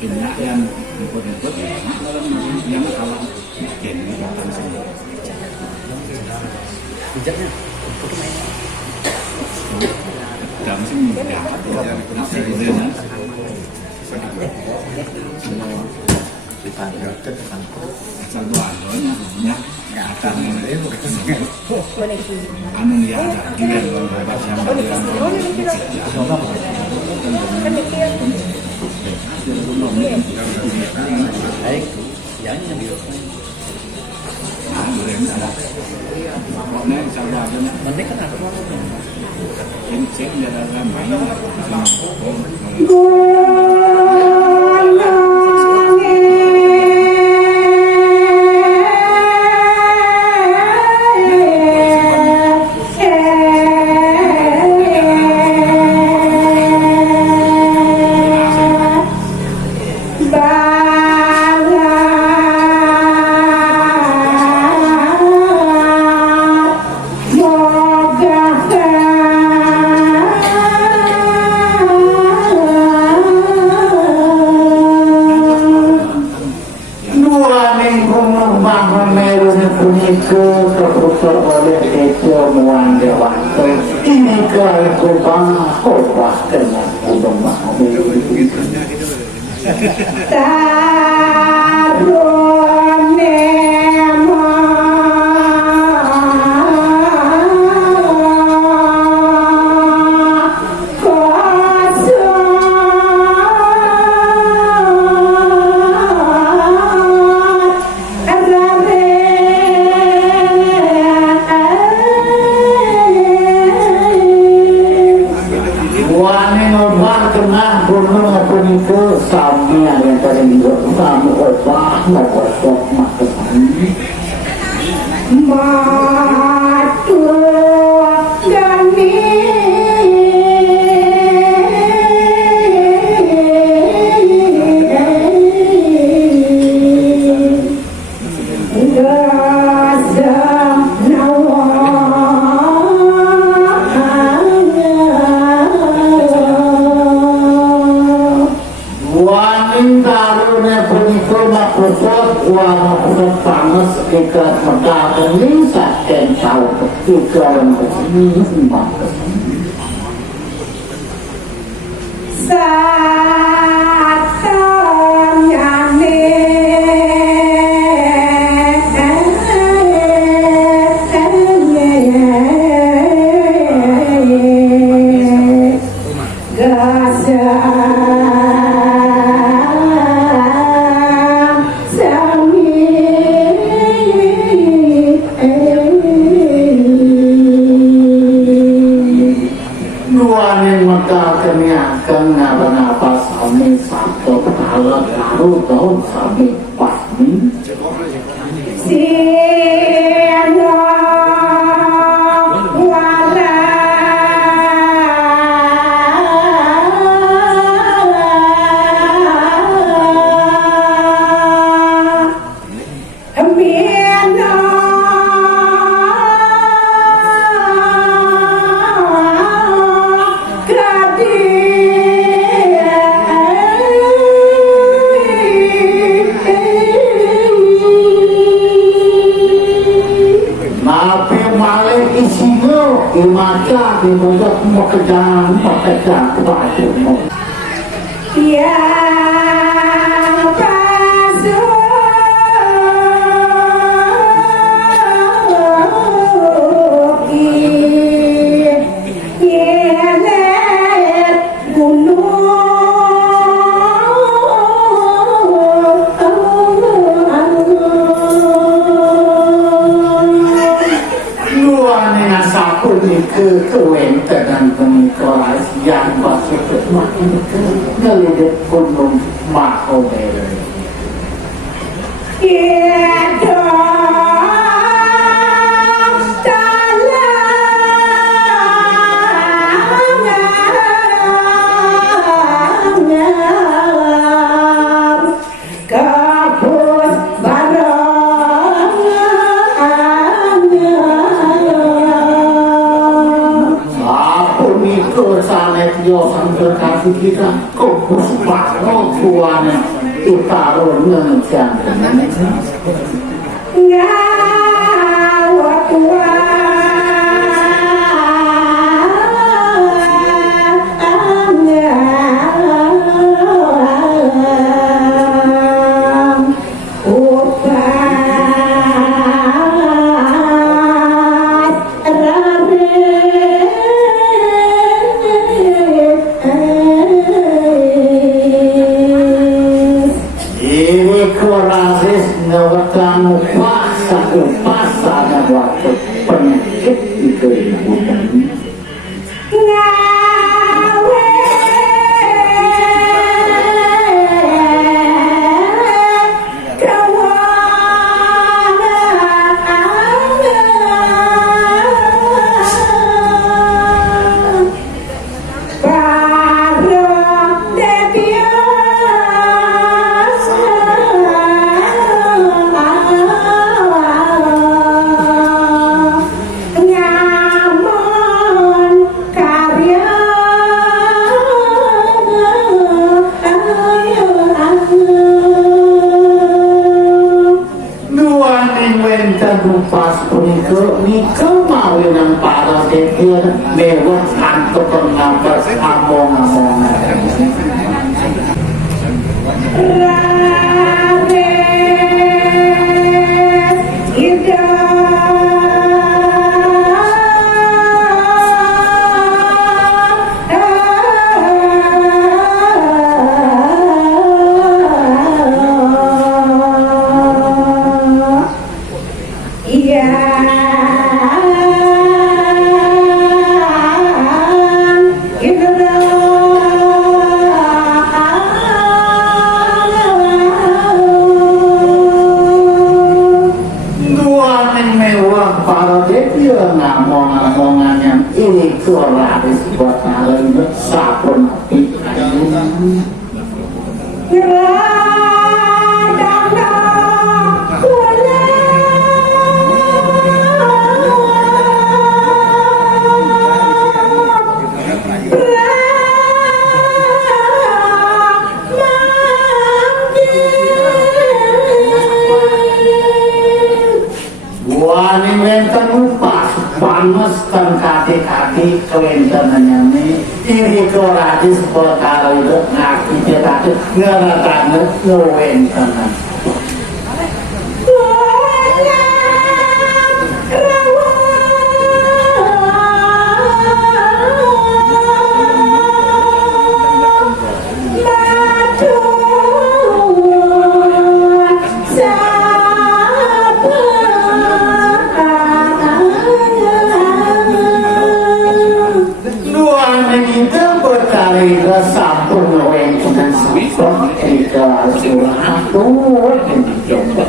Inna yang ikut-ikut yang kalau jenis datang sini. Bijaknya, Dalam sini ya, nasi gorengnya. Satu anu akan anu ya ada juga baik, yang lebih. Nanti kan ada terputar oleh keilmuan dewasa ini kehidupan khotbah dengan gunung Mahmud sami yang tadi juga kamu khotbah khotbah makasih matur gani panas ikat mata ini sakit tahu juga ini maka dibuat pekerjaan baik yang pasuki yelet gunung luarnya sapu kewen dan pengikolas yang masuk ke makin ngelidik gunung Mahomer. sanet yo sampai kasih kita kok puspa no tuane kita rolnya jangan ngawa tua pasanya waktu penyakit itu dibutuhkan ngawe pas perikul nikah mau yang para sekir lewat antuk pengambat among-amongan ngomong-ngomongan yang ini kuaris buat kalian sapun api panas kan kaki-kaki kewentanannya ini koradis perkara itu ngaku jatah ngeratakan kewentangan sampun yang dengan sampun kita surah tuh yang dicoba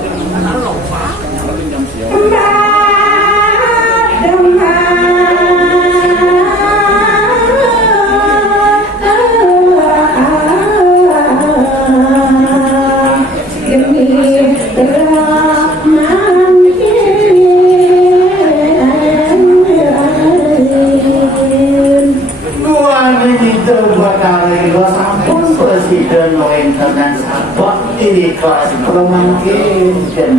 Presiden Noen dan Sabah di kelas permangkin dan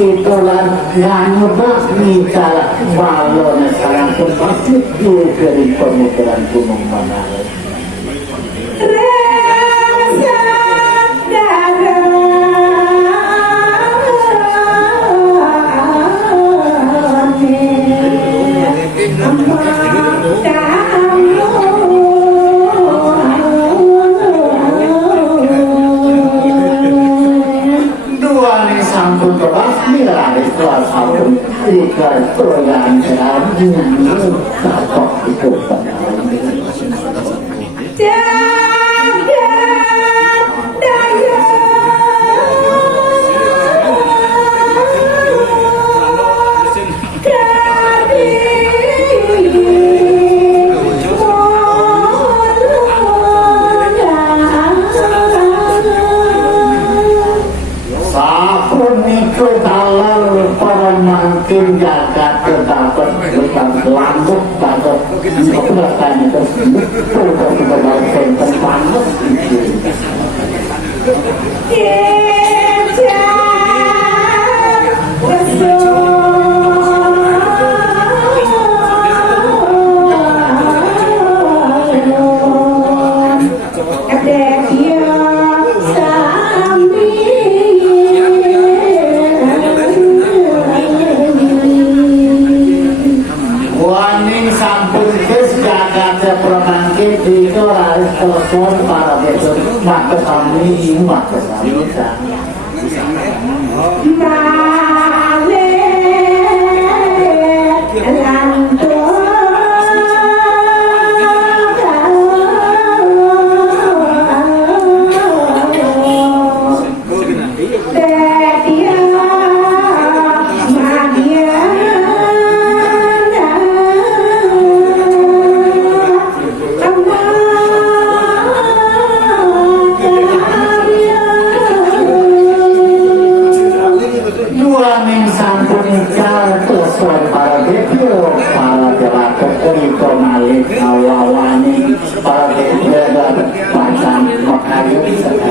Situlan yang bakmi cara balon sekarang pun pasti dari pemikiran gunung Manado. Kelas satu, tiga, 3 yang sedang ini tak itu pada mungkin jaga terdapat tentang lanjut dapat keberatan tersebut sudah sebenarnya tentang Waning sampun kes jagat permangkit itu harus telepon para besok maka kami para dekio, para jelakat itu malik awalani, para dekio dan macam makayu serta